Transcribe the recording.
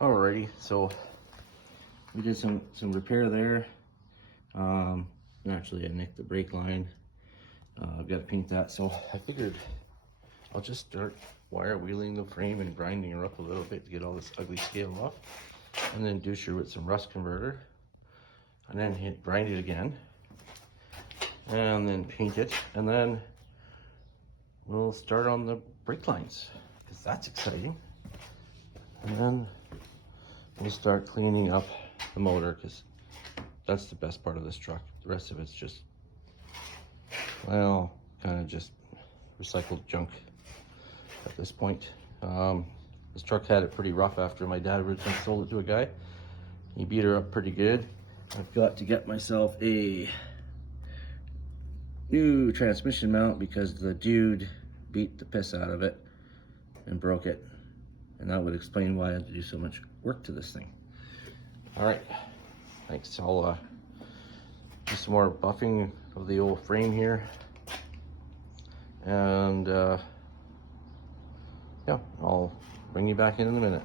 Alrighty, so we did some repair there. Naturally I nicked the brake line. I've got to paint that, so I figured I'll just start wire wheeling the frame and grinding her up a little bit to get all this ugly scale off, and then douche her with some rust converter, and then grind it again, and then paint it, and then we'll start on the brake lines, because that's exciting. And then we'll start cleaning up the motor, because that's the best part of this truck. The rest of it's just, well, kind of just recycled junk at this point. This truck had it pretty rough after my dad originally sold it to a guy. He beat her up pretty good. I've got to get myself a new transmission mount because the dude beat the piss out of it and broke it. And that would explain why I had to do so much work to this thing. All right, thanks. I'll do some more buffing of the old frame here. And yeah, I'll bring you back in a minute.